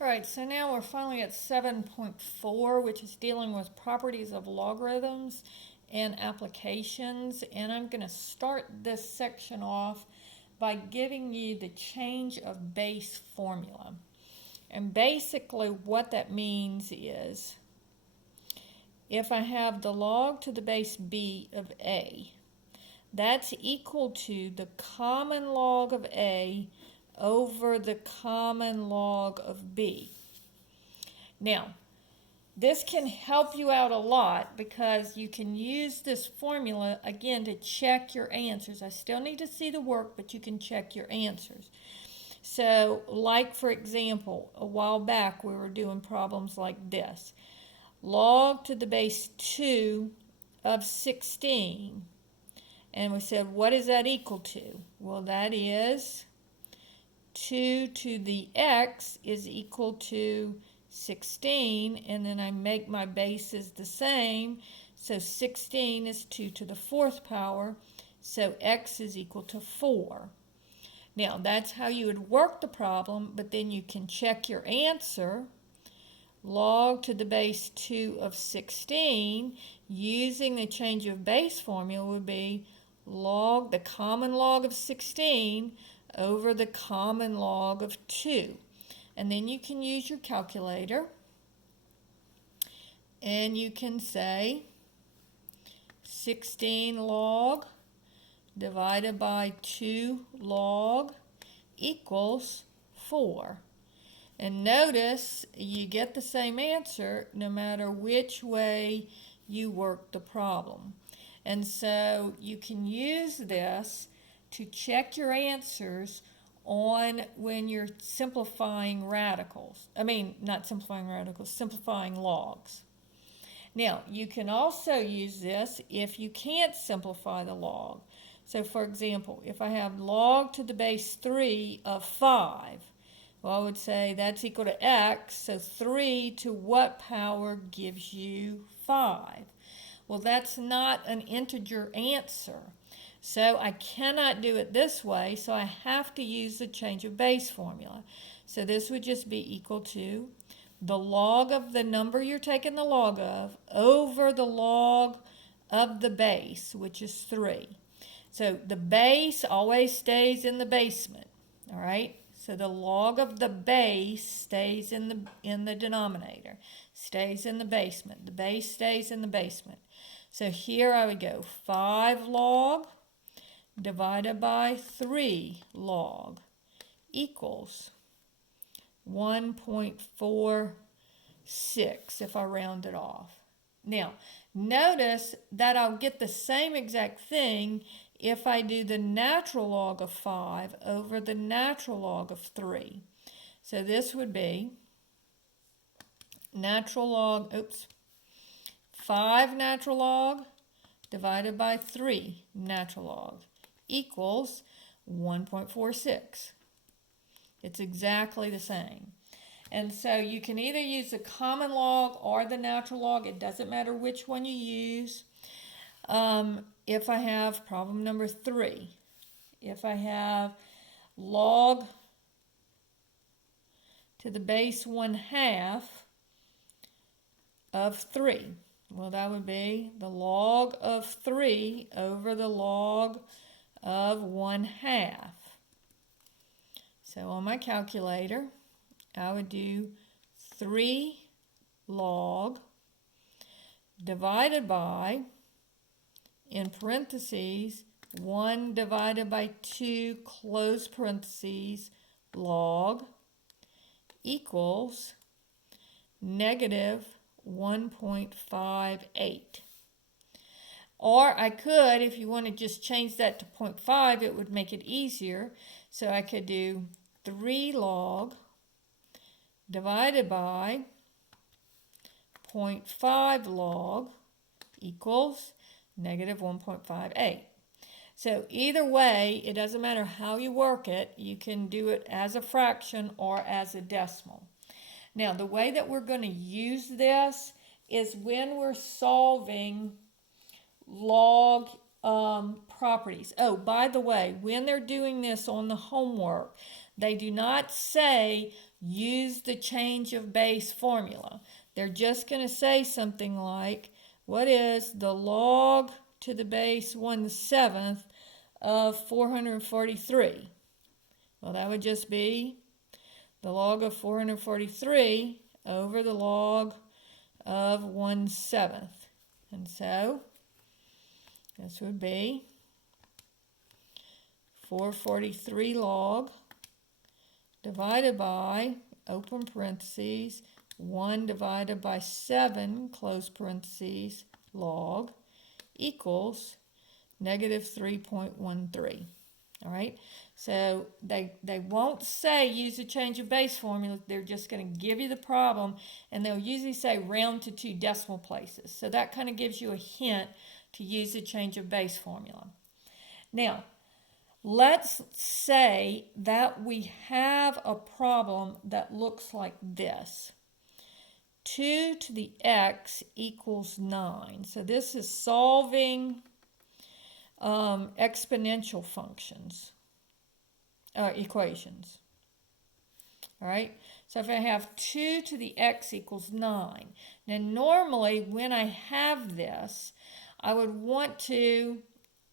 All right, so now we're finally at 7.4, which is dealing with properties of logarithms and applications. And I'm going to start this section off by giving you the change of base formula. And basically what that means is if I have the log to the base b of a, that's equal to the common log of a over the common log of b. Now, this can help you out a lot because you can use this formula again to check your answers. I still need to see the work, but you can check your answers. So, like for example, a while back we were doing problems like this. Log to the base 2 of 16. And we said, what is that equal to? Well, that is 2 to the x is equal to 16, and then I make my bases the same. So 16 is 2 to the 4th power, so x is equal to 4. Now, that's how you would work the problem, but then you can check your answer. Log to the base 2 of 16, using the change of base formula, would be log, the common log of 16 over the common log of 2. And then you can use your calculator and you can say 16 log divided by 2 log equals 4. And notice you get the same answer no matter which way you work the problem. And so you can use this to check your answers on when you're simplifying radicals. I mean, not simplifying radicals, simplifying logs. Now, you can also use this if you can't simplify the log. So, for example, if I have log to the base 3 of 5, well, I would say that's equal to x, so 3 to what power gives you 5? Well, that's not an integer answer. So I cannot do it this way, so I have to use the change of base formula. So this would just be equal to the log of the number you're taking the log of over the log of the base, which is 3. So the base always stays in the basement, all right? So the log of the base stays in the denominator, stays in the basement. The base stays in the basement. So here I would go 5 log divided by 3 log equals 1.46 if I round it off. Now, notice that I'll get the same exact thing if I do the natural log of 5 over the natural log of 3. So this would be natural log, 5 natural log divided by 3 natural log equals 1.46. It's exactly the same. And so you can either use the common log or the natural log. It doesn't matter which one you use. If I have problem number 3, if I have log to the base 1/2 of 3, well, that would be the log of 3 over the log of 1/2. So on my calculator, I would do 3 log divided by, in parentheses, 1 divided by 2 close parentheses log equals negative 1.58. Or I could, if you want to just change that to 0.5, it would make it easier. So I could do 3 log divided by 0.5 log equals negative 1.58. So either way, it doesn't matter how you work it. You can do it as a fraction or as a decimal. Now, the way that we're going to use this is when we're solving log properties. Oh, by the way, when they're doing this on the homework, they do not say use the change of base formula. They're just going to say something like, what is the log to the base 1/7 of 443? Well, that would just be the log of 443 over the log of 1/7. And so this would be 443 log divided by, open parentheses, 1 divided by 7, close parentheses, log, equals negative 3.13. All right, so they won't say use a change of base formula. They're just going to give you the problem, and they'll usually say round to 2 decimal places. So that kind of gives you a hint to use a change of base formula. Now, let's say that we have a problem that looks like this. 2 to the x equals 9. So this is solving exponential functions, equations. All right, so if I have 2 to the x equals 9, now normally when I have this, I would want to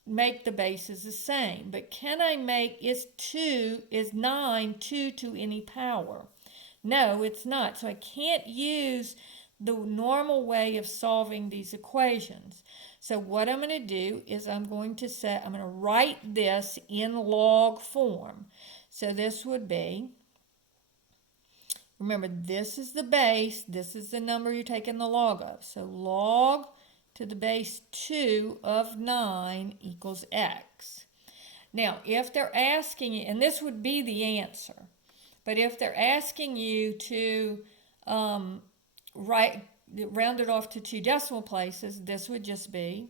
make the bases the same, but can I make, is 9 2 to any power? No, it's not. So I can't use the normal way of solving these equations. So what I'm going to do is I'm going to write this in log form. So this would be, remember, this is the base, this is the number you're taking the log of. So log to the base 2 of 9 equals x. Now, if they're asking you, and this would be the answer, but if they're asking you to round it off to 2 decimal places, this would just be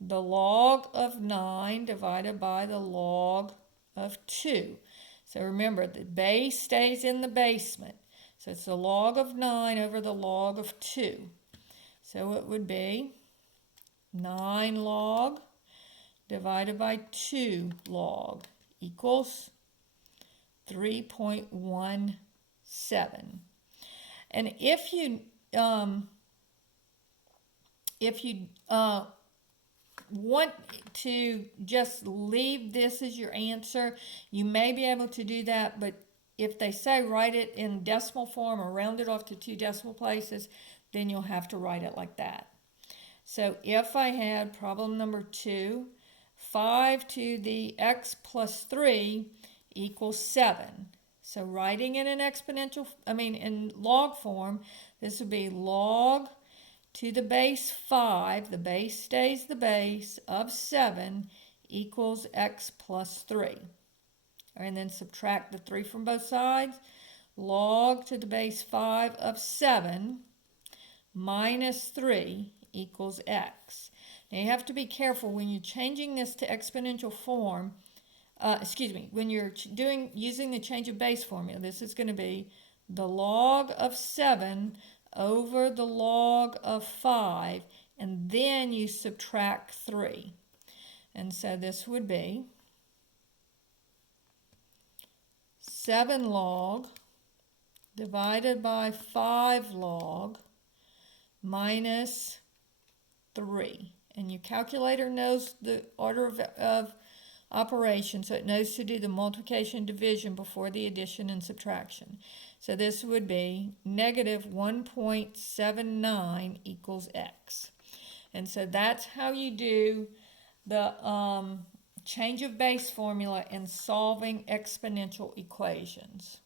the log of 9 divided by the log of 2. So remember, the base stays in the basement. So it's the log of 9 over the log of 2. So it would be 9 log divided by 2 log equals 3.17. And if you want to just leave this as your answer, you may be able to do that, but if they say write it in decimal form or round it off to 2 decimal places, then you'll have to write it like that. So if I had problem number 2, 5 to the x plus 3 equals 7. So writing it in in log form, this would be log to the base 5, the base stays the base, of 7 equals x plus 3. And then subtract the 3 from both sides. Log to the base 5 of 7 minus 3 equals x. Now you have to be careful when you're changing this to exponential form. When you're using the change of base formula, this is going to be the log of 7 over the log of 5, and then you subtract 3. And so this would be 7 log divided by 5 log minus 3. And your calculator knows the order of operation, so it knows to do the multiplication and division before the addition and subtraction. So this would be negative 1.79 equals x. And so that's how you do the change of base formula in solving exponential equations.